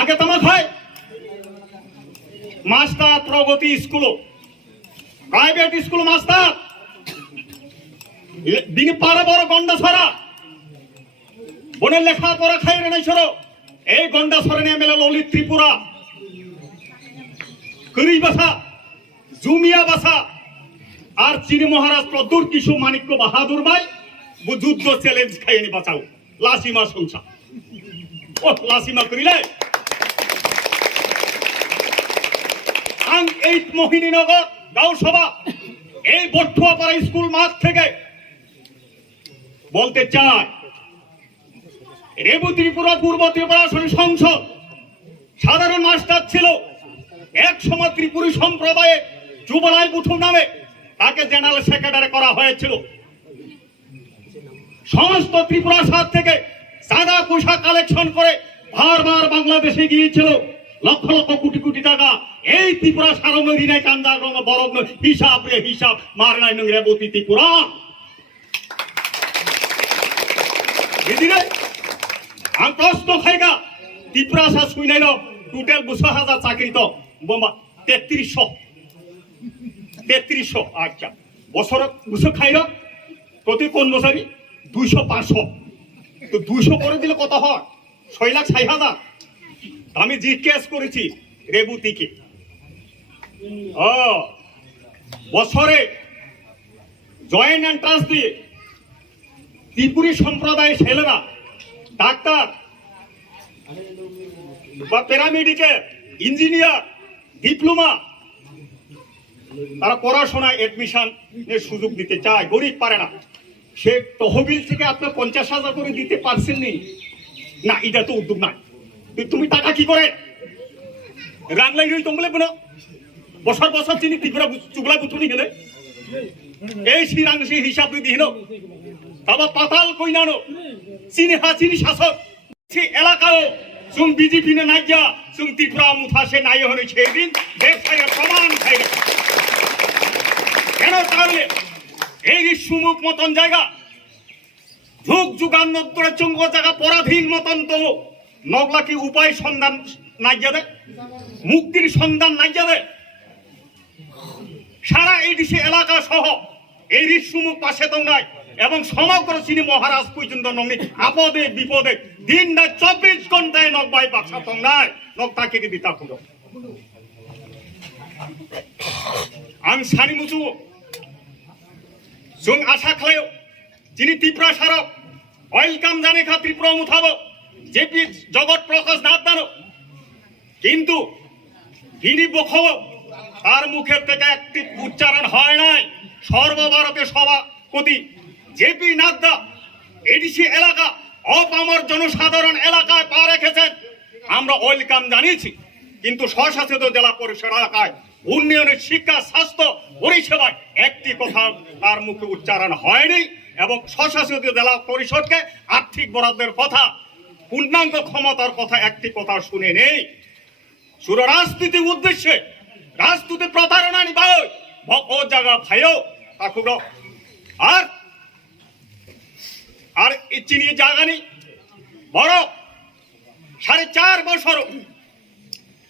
আগে তোমার হয় মাস্টার প্রগতি স্কুল প্রাইভেট স্কুল মাস্টার দিনে পাড়া বড় গন্ডা ছড়া বোনের লেখাপড়া খাই রে নাই সরো এই গন্ডা ছড়া নিয়ে মেলা ললিত ত্রিপুরা করি বাসা জুমিয়া বাসা আর চিনি মহারাজ প্রদুর কিশু মানিক্য বাহাদুর ভাই যুদ্ধ চ্যালেঞ্জ খাইনি বাঁচাও লাসিমা সংসার ও লাসিমা করিলে আং এই মোহিনীনগর গাঁও সভা এই বটুয়াপাড়া স্কুল মাঠ থেকে বলতে চায় রেবু ত্রিপুরা পূর্ব ত্রিপুরা সংসদ সাধারণ মাস্টার ছিল এক সময় ত্রিপুরী সম্প্রদায়ে যুবরায় বুথুম নামে তাকে জেনারেল সেক্রেটারি করা হয়েছিল সমস্ত ত্রিপুরা সাত থেকে চাঁদা পয়সা কালেকশন করে বারবার বাংলাদেশে গিয়েছিল লক্ষ লক্ষ কোটি কোটি টাকা এই ত্রিপুরা সারঙ্গ রিনাই কান্দা রঙ বরং হিসাব রে হিসাব মার নাই নং রেবতী ত্রিপুরা দিদিরে আমি প্রশ্ন খাইগা ত্রিপুরা সা শুই নাই টোটাল ২০০০ চাকরি তো বোমা ৩৩০০ আচ্ছা বছর ২০০ খাইল প্রতি কোন বছরই ২০০-৫০০ তো ২০০ করে দিলে কত হয় ৬,৬০,০০০ আমি জিজ্ঞেস করেছি রেবতীকে বছরে জয়েন্ট এন্ট্রান্স দিয়ে ত্রিপুরী সম্প্রদায়ের ছেলেরা ডাক্তার বা প্যারামেডিক্যাল ইঞ্জিনিয়ার ডিপ্লোমা তারা পড়াশোনায় এডমিশন এর সুযোগ দিতে চায় গরিব পারে না সে তহবিল থেকে আপনি ৫০,০০০ করে দিতে পারছেন না এটা তো উদ্যোগ নাই তুমি টাকা কি করে রাংলাই রই তোমলে বলো বছর বছর চিনি ত্রিপুরা চুগলা বুথুনি গেলে এই শ্রীরাংশী হিসাব দিন তারপর পাতাল কইনানো চিনি চিনি শাসক সে এলাকাও সুং বিজেপি নে নাইজা সুং ত্রিপুরা মুথাসে নাই হনে সেদিন ব্যবসায়ের প্রমাণ খাই কেন তাহলে এই সুমুখ মতন জায়গা যুগ যুগান্তরে চুঙ্গ জায়গা পরাধীন মতন তো নগলা কি উপায় সন্ধান নাই যাবে মুক্তির সন্ধান নাই যাবে সারা এইডিসি এলাকা সহ এই ঋষুমুখ পাশে তো নাই এবং সমগ্র চিনি মহারাজ পর্যন্ত নমি আপদে বিপদে দিন রাত ২৪ ঘন্টায় নকবাই বাক্সা তো নাই নক তাকে দিতা খুঁজো আমি সানি মুচু जों आशा खालायो जिनि त्रिपुरा सारक ওয়েলকাম জানে খা ত্রিপুরা মুথাবো জেপি জগৎ প্রকাশ নাথ দানো কিন্তু তিনি বখাবো তার মুখের থেকে একটি উচ্চারণ হয় নাই সর্বভারতীয় সভাপতি জেপি নাদ্দা এডিসি এলাকা অপামর জনসাধারণ এলাকায় পা রেখেছেন আমরা ওয়েলকাম জানিয়েছি কিন্তু স্বশাসিত জেলা পরিষদ এলাকায় উন্নয়নের শিক্ষা স্বাস্থ্য পরিষেবায় একটি কথা তার মুখে উচ্চারণ হয়নি এবং স্বশাসিত জেলা পরিষদকে আর্থিক বরাদ্দের কথা পূর্ণাঙ্গ ক্ষমতার কথা একটি কথা শুনে নেই শুরু রাজনীতির উদ্দেশ্যে রাজনীতি প্রতারণা নিবাই ও জায়গা ভাইও তাকুর আর চিনি জায়গা নেই বড় ৪.৫ বছর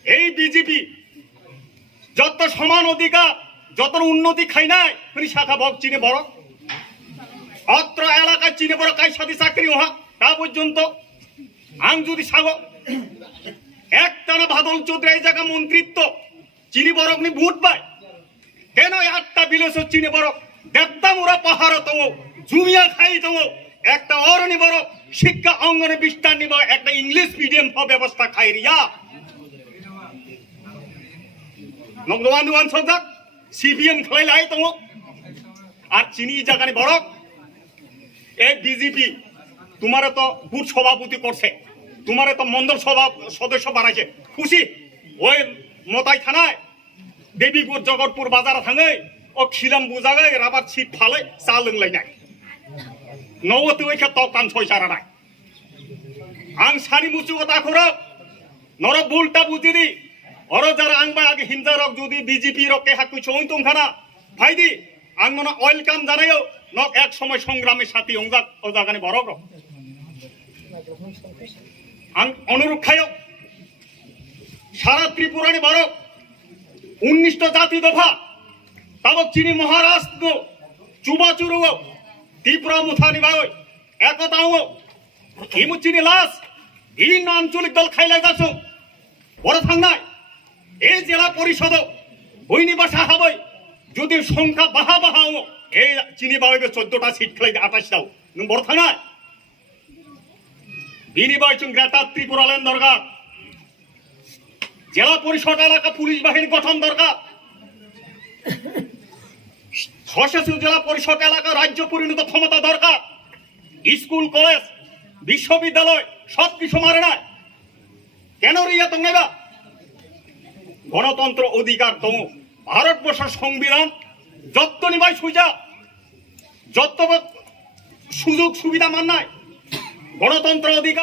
এই বিজেপি যত সমান অধিকার যত উন্নতি খাই নাই উনি শাখা ভোগ চিনে বড় অত্র এলাকায় চিনে বড় কাই সাথে চাকরি হা তা পর্যন্ত আং যদি সাগ একটানা বাদল চৌধুরী এই জায়গা মন্ত্রিত্ব চিনি বরক নি ভোট পায় কেন ৮টা বিলেস চিনে বরক দেবতামুরা পাহাড় তো জুমিয়া খাই তো একটা অরণি বড় শিক্ষা অঙ্গনে বিস্তার নিব একটা ইংলিশ মিডিয়াম ব্যবস্থা খাই রিয়া নগদান দুয়ান সজাক সিপিএম খেলাই তো আর চিনি জায়গানি বড় এই বিজেপি তোমারে তো বুথ সভাপতি করছে তোমারে তো মন্ডল সভা সদস্য বানাইছে খুশি ওই মতাই থানায় দেবীপুর জগৎপুর বাজারে থাঙে ও খিলাম বুঝাগে রাবার ছিট ফালে চা লোংলাই নাই নবতে ওই ক্ষেত্রে কান ছয় সারা নাই আং সারি মুচু কথা খরব নর ভুলটা বুঝি দি অর যারা আংবা আগে হিন্দা রক যদি বিজেপি রকে হাকু চই তুমখানা ভাইদি আং মনে ওয়েলকাম জানাইও নক এক সময় সংগ্রামের সাথে অঙ্গাক ও জাগানে বড় আং অনুরোধ খাইও সারা ত্রিপুরানি ভারত 19টা জাতি দফা তাবক চিনি মহারাষ্ট্র চুবাচুরু ত্রিপুরা মুথানি বাই একতাও ইমুচিনি লাস ভিন্ন আঞ্চলিক দল খাইলাই যাচ্ছ বড় থাংনায় এই জেলা পরিষদ বৈনিবাসা হাবই যদি সংখ্যা বাহা বাহাও এই চিনি বাবাইবে 14টা সিট খেলাই 28টাও নং বড় থাংনায় বিনিময় চুং গ্রেটা ত্রিপুরা লেন দরকার জেলা পরিষদ এলাকা পুলিশ বাহিনী গঠন দরকার স্বশাসিত জেলা পরিষদ এলাকা রাজ্য পরিণত ক্ষমতা দরকার স্কুল কলেজ বিশ্ববিদ্যালয় সবকিছু মারে না কেন রিয়া তো নেবা গণতন্ত্র অধিকার তম ভারতবর্ষের সংবিধান যত নিবাই সুজা যত সুযোগ সুবিধা মান নাই গণতন্ত্র অধিকার